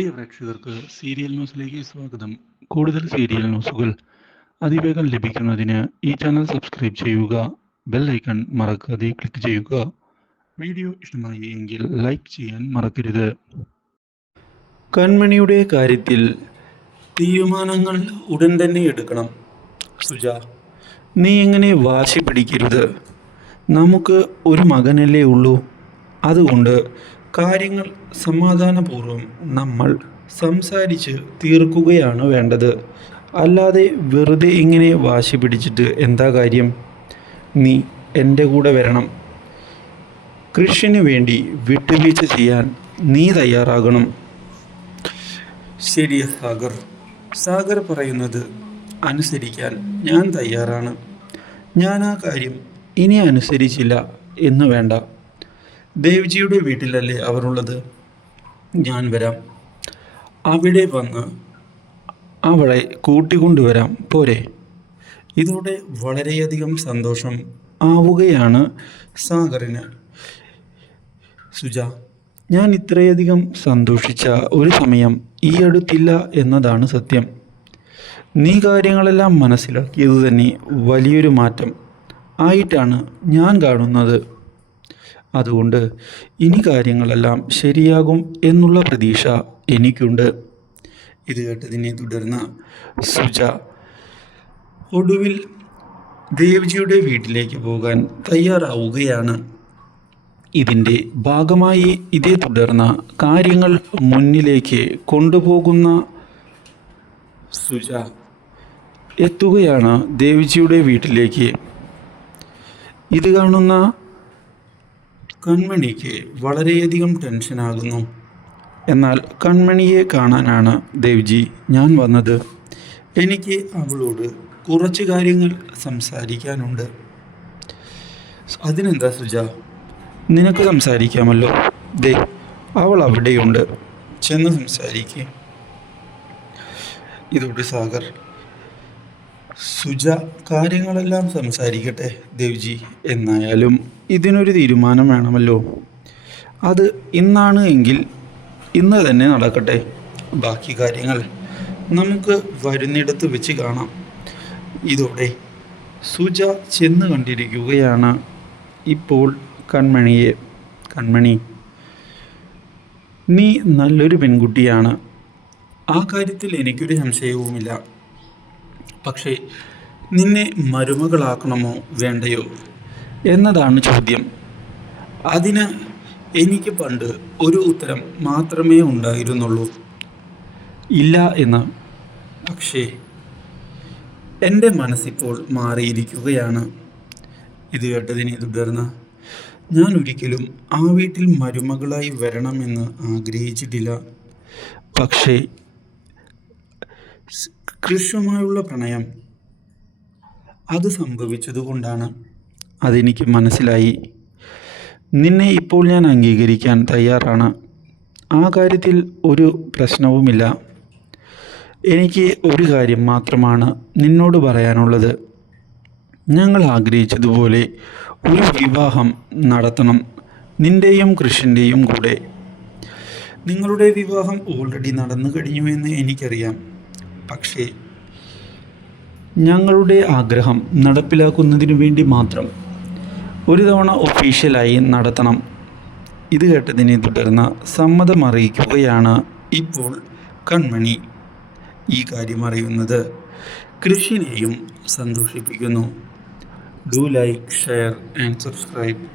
പ്രിയ പ്രേക്ഷകർക്ക് സീരിയൽ ന്യൂസിലേക്ക് സ്വാഗതം. കൂടുതൽ സീരിയൽ ന്യൂസുകൾ അതിവേഗം ലഭിക്കുന്നതിന് ഈ ചാനൽ സബ്സ്ക്രൈബ് ചെയ്യുക ബെൽ ഐക്കൺ മറക്കാതെ ക്ലിക്ക് ചെയ്യുക. വീഡിയോ ഇഷ്ടമായി എങ്കിൽ ലൈക്ക് ചെയ്യാൻ മറക്കരുത്. കൺമണിയുടെ കാര്യത്തിൽ തീരുമാനങ്ങൾ ഉടൻ തന്നെ എടുക്കണം. സുജ നീ എങ്ങനെ വാശി പിടിക്കരുത്? നമുക്ക് ഒരു മകനല്ലേ ഉള്ളൂ. അതുകൊണ്ട് കാര്യങ്ങൾ സമാധാനപൂർവം നമ്മൾ സംസാരിച്ച് തീർക്കുകയാണ് വേണ്ടത്. അല്ലാതെ വെറുതെ ഇങ്ങനെ വാശി പിടിച്ചിട്ട് എന്താ കാര്യം? നീ എന്റെ കൂടെ വരണം. കൃഷിന് വേണ്ടി വിട്ടുവീഴ്ച ചെയ്യാൻ നീ തയ്യാറാകണം. ശരി സാഗർ. സാഗർ പറയുന്നത് അനുസരിക്കാൻ ഞാൻ തയ്യാറാണ്. ഞാൻ ആ കാര്യം ഇനി അനുസരിച്ചില്ല എന്ന് വേണ്ട. ദേവ്ജിയുടെ വീട്ടിലല്ലേ അവരുള്ളത്? ഞാൻ വരാം. അവിടെ വന്ന് അവളെ കൂട്ടിക്കൊണ്ടുവരാം. പോരെ. ഇതോടെ വളരെയധികം സന്തോഷം ആവുകയാണ് സാഗറിന്. സുജ ഞാൻ ഇത്രയധികം സന്തോഷിച്ച ഒരു സമയം ഈ അടുത്തില്ല എന്നതാണ് സത്യം. നീ കാര്യങ്ങളെല്ലാം മനസ്സിലാക്കിയത് തന്നെ വലിയൊരു മാറ്റം ആയിട്ടാണ് ഞാൻ കാണുന്നത്. അതുകൊണ്ട് ഇനി കാര്യങ്ങളെല്ലാം ശരിയാകും എന്നുള്ള പ്രതീക്ഷ എനിക്കുണ്ട്. ഇത് കേട്ടതിനെ തുടർന്ന് സുജ ഒടുവിൽ ദേവ്ജിയുടെ വീട്ടിലേക്ക് പോകാൻ തയ്യാറാവുകയാണ്. ഇതിന്റെ ഭാഗമായി ഇതേ തുടർന്ന് കാര്യങ്ങൾ മുന്നിലേക്ക് കൊണ്ടുപോകുന്ന സുജ എത്തുകയാണ് ദേവ്ജിയുടെ വീട്ടിലേക്ക്. ഇത് കാണുന്ന കൺമണിക്ക് വളരെയധികം ടെൻഷനാകുന്നു. എന്നാൽ കൺമണിയെ കാണാനാണ് ദേവ്ജി ഞാൻ വന്നത്. എനിക്ക് അവളോട് കുറച്ച് കാര്യങ്ങൾ സംസാരിക്കാനുണ്ട്. അതിനെന്താ സുജ? നിനക്ക് സംസാരിക്കാമല്ലോ. ദേ അവൾ അവിടെയുണ്ട്. ചെന്ന് സംസാരിക്കേ. ഇതോട് സാഗർ. സുജ കാര്യങ്ങളെല്ലാം സംസാരിക്കട്ടെ ദേവ്ജി? എന്നായാലും ഇതിനൊരു തീരുമാനം വേണമല്ലോ. അത് ഇന്നാണ് എങ്കിൽ ഇന്ന് തന്നെ നടക്കട്ടെ. ബാക്കി കാര്യങ്ങൾ നമുക്ക് വരുന്നിടത്ത് വെച്ച് കാണാം. ഇതോടെ സുജ ചെന്ന് കണ്ടിരിക്കുകയാണ് ഇപ്പോൾ കൺമണിയെ. കൺമണി നീ നല്ലൊരു പെൺകുട്ടിയാണ്. ആ കാര്യത്തിൽ എനിക്കൊരു സംശയവുമില്ല. പക്ഷേ നിന്നെ മരുമകളാക്കണമോ വേണ്ടയോ? എന്നതാണ് ചോദ്യം. അതിന് എനിക്ക് പണ്ട് ഒരു ഉത്തരം മാത്രമേ ഉണ്ടായിരുന്നുള്ളൂ. ഇല്ല എന്ന്. പക്ഷേ എന്റെ മനസ്സിപ്പോൾ മാറിയിരിക്കുകയാണ്. ഇത് കേട്ടതിനെ തുടർന്ന് ഞാൻ ഒരിക്കലും ആ വീട്ടിൽ മരുമകളായി വരണമെന്ന് ആഗ്രഹിച്ചിട്ടില്ല. പക്ഷേ സ് പ്രണയം. അത് സംഭവിച്ചതുകൊണ്ടാണ്. അതെനിക്ക് മനസ്സിലായി. നിന്നെ ഇപ്പോൾ ഞാൻ അംഗീകരിക്കാൻ തയ്യാറാണ്. ആ കാര്യത്തിൽ ഒരു പ്രശ്നവുമില്ല. എനിക്ക് ഒരു കാര്യം മാത്രമാണ് നിന്നോട് പറയാനുള്ളത്. ഞങ്ങൾ ആഗ്രഹിച്ചതുപോലെ ഒരു വിവാഹം നടത്തണം നിന്റെയും കൃഷിന്റെയും കൂടെ. നിങ്ങളുടെ വിവാഹം ഓൾറെഡി നടന്നു കഴിഞ്ഞുവെന്ന് എനിക്കറിയാം. പക്ഷേ ഞങ്ങളുടെ ആഗ്രഹം നടപ്പിലാക്കുന്നതിനു വേണ്ടി മാത്രം ഒരു തവണ ഒഫീഷ്യലായി നടത്തണം. ഇത് കേട്ടതിനെ തുടർന്ന് സമ്മതം അറിയിക്കുകയാണ് ഇപ്പോൾ കൺമണി. ഈ കാര്യം അറിയുന്നത് കൃഷിനെയും സന്തോഷിപ്പിക്കുന്നു. Do like share and subscribe